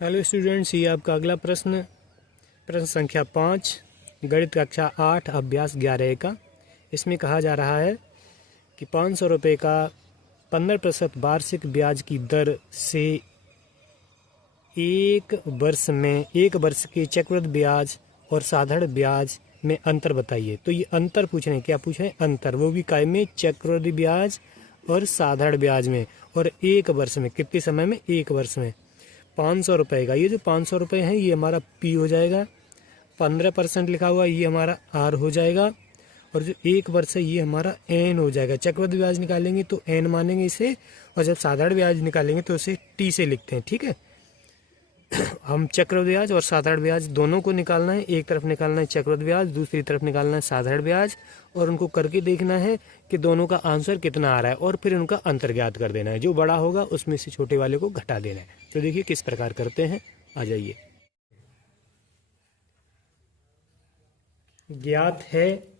Hello students, ये आपका अगला प्रश्न प्रश्न संख्या 5 गणित कक्षा 8 अभ्यास 11 का। इसमें कहा जा रहा है कि 500 रुपये का 15% वार्षिक ब्याज की दर से एक वर्ष के चक्रवृद्धि ब्याज और साधारण ब्याज में अंतर बताइए। तो ये अंतर पूछ रहे हैं, क्या पूछ रहे हैं? अंतर, वो भी काय में? चक्रवृद्धि ब्याज और साधारण ब्याज में। और एक वर्ष में, कितने समय में? एक वर्ष में। 500 रुपये का, ये जो 500 रुपये हैं ये हमारा पी हो जाएगा। 15% लिखा हुआ ये हमारा आर हो जाएगा। और जो एक वर्ष है ये हमारा एन हो जाएगा। चक्रवृद्धि ब्याज निकालेंगे तो एन मानेंगे इसे, और जब साधारण ब्याज निकालेंगे तो उसे टी से लिखते हैं। ठीक है, हम चक्रवृद्धि ब्याज और साधारण ब्याज दोनों को निकालना है। एक तरफ निकालना है चक्रवृद्धि ब्याज, दूसरी तरफ निकालना है साधारण ब्याज, और उनको करके देखना है कि दोनों का आंसर कितना आ रहा है, और फिर उनका अंतर ज्ञात कर देना है। जो बड़ा होगा उसमें से छोटे वाले को घटा देना है। तो देखिए किस प्रकार करते हैं, आ जाइए। ज्ञात है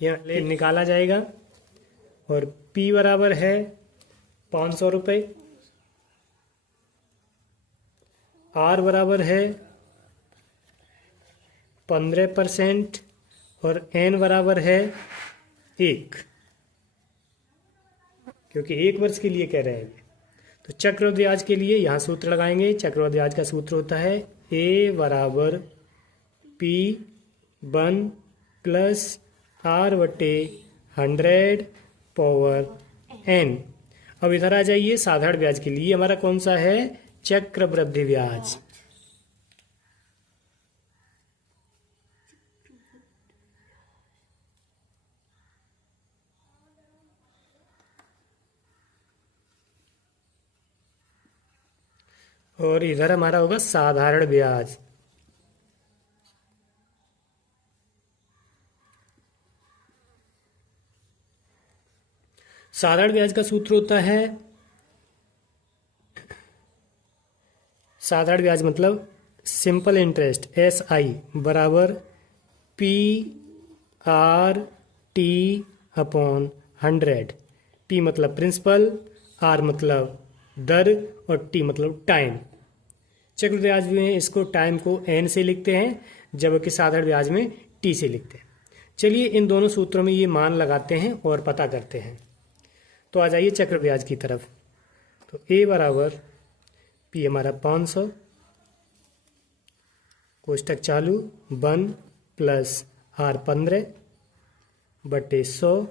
यहाँ निकाला जाएगा, और P बराबर है 500 रुपये, R बराबर है 15% और N बराबर है 1, क्योंकि एक वर्ष के लिए कह रहे हैं। तो चक्रवृद्धि ब्याज के लिए यहाँ सूत्र लगाएंगे। चक्रवृद्धि ब्याज का सूत्र होता है A बराबर P1 plus R/100 power N। अब इधर आ जाइए, साधारण ब्याज के लिए हमारा कौन सा है? चक्रवृद्धि ब्याज। और इधर हमारा होगा साधारण ब्याज। साधारण ब्याज का सूत्र होता है, साधारण ब्याज मतलब सिंपल इंटरेस्ट, SI बराबर PR/T/100। P मतलब प्रिंसिपल, R मतलब दर, और T मतलब टाइम। चक्रवृद्धि ब्याज में इसको टाइम को N से लिखते हैं, जबकि साधारण ब्याज में T से लिखते हैं। चलिए इन दोनों सूत्रों में ये मान लगाते हैं और पता करते हैं। तो आ जाइए चक्रवृद्धि ब्याज की तरफ। तो A बराबर P हमारा 500, कोष्टक चालू, 1 प्लस R 15/100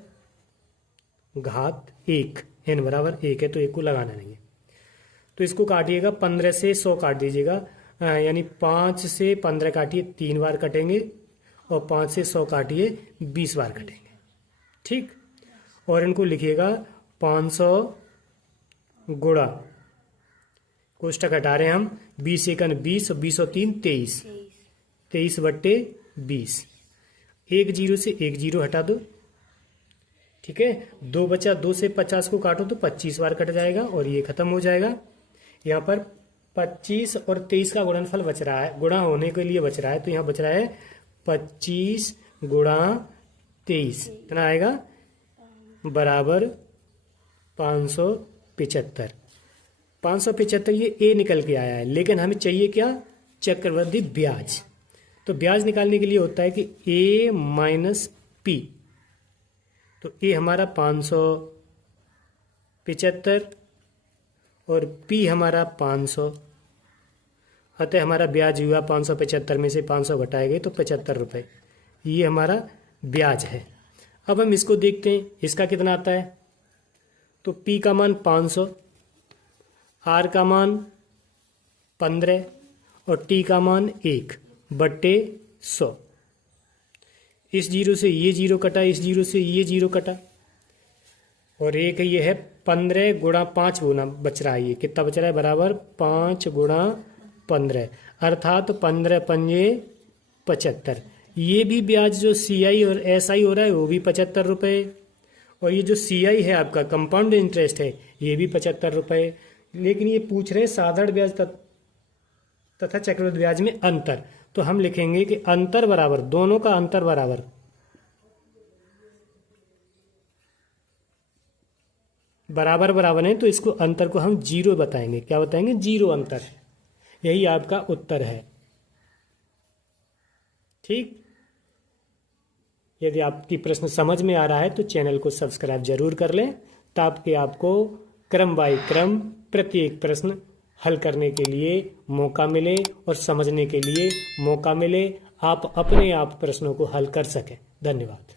घात 1। N बराबर 1 है तो 1 को लगाना नहीं है। तो इसको काटिएगा, 15 से 100 काट दीजिएगा, यानी 5 से 15 काटिए 3 बार कटेंगे, और 5 से 100 काटिए 20 बार कटेंगे। ठीक, और इनको लिखिएगा 500 गुणा, कोष्टक हटा रहे हैं हम, 20 एकन 20 और 20 और 3 23, 23/20। एक जीरो से एक जीरो हटा दो। ठीक है, 2 बचा, 2 से 50 को काटो तो 25 बार कट जाएगा और ये खत्म हो जाएगा। यहाँ पर 25 और 23 का गुणनफल बच रहा है, गुणा होने के लिए बच रहा है, तो यहाँ बच रहा है 25 गुणा 23, इतना आएगा बराबर 575। 575 ये A निकल के आया है, लेकिन हमें चाहिए क्या? चक्रवृद्धि ब्याज। तो ब्याज निकालने के लिए होता है कि A माइनस P। तो A हमारा 575 और P हमारा 500, अतः हमारा ब्याज हुआ 575 में से 500 घटाएंगे तो 75 रुपये। ये हमारा ब्याज है। अब हम इसको देखते हैं, इसका कितना आता है। तो P का मान 500, R का मान 15 और T का मान 1/100। इस जीरो से ये जीरो कटा, इस जीरो से ये जीरो कटा, और एक ये है 15 गुणा 5 गुना बच रहा है। ये कितना बच रहा है? बराबर 5 गुणा 15, अर्थात 15 पंजे 75। ये भी ब्याज जो CI और SI हो रहा है वो भी 75 रुपये, और ये जो CI है आपका कंपाउंड इंटरेस्ट है ये भी 75 रुपये। लेकिन ये पूछ रहे हैं साधारण ब्याज तथा चक्रवृद्धि ब्याज में अंतर। तो हम लिखेंगे कि अंतर बराबर, दोनों का अंतर बराबर बराबर बराबर है, तो इसको अंतर को हम जीरो बताएंगे। क्या बताएंगे? जीरो अंतर है। यही आपका उत्तर है। ठीक, यदि आपकी प्रश्न समझ में आ रहा है तो चैनल को सब्सक्राइब जरूर कर लें, ताकि आपको क्रम बाय क्रम प्रत्येक प्रश्न हल करने के लिए मौका मिले और समझने के लिए मौका मिले, आप अपने आप प्रश्नों को हल कर सकें। धन्यवाद।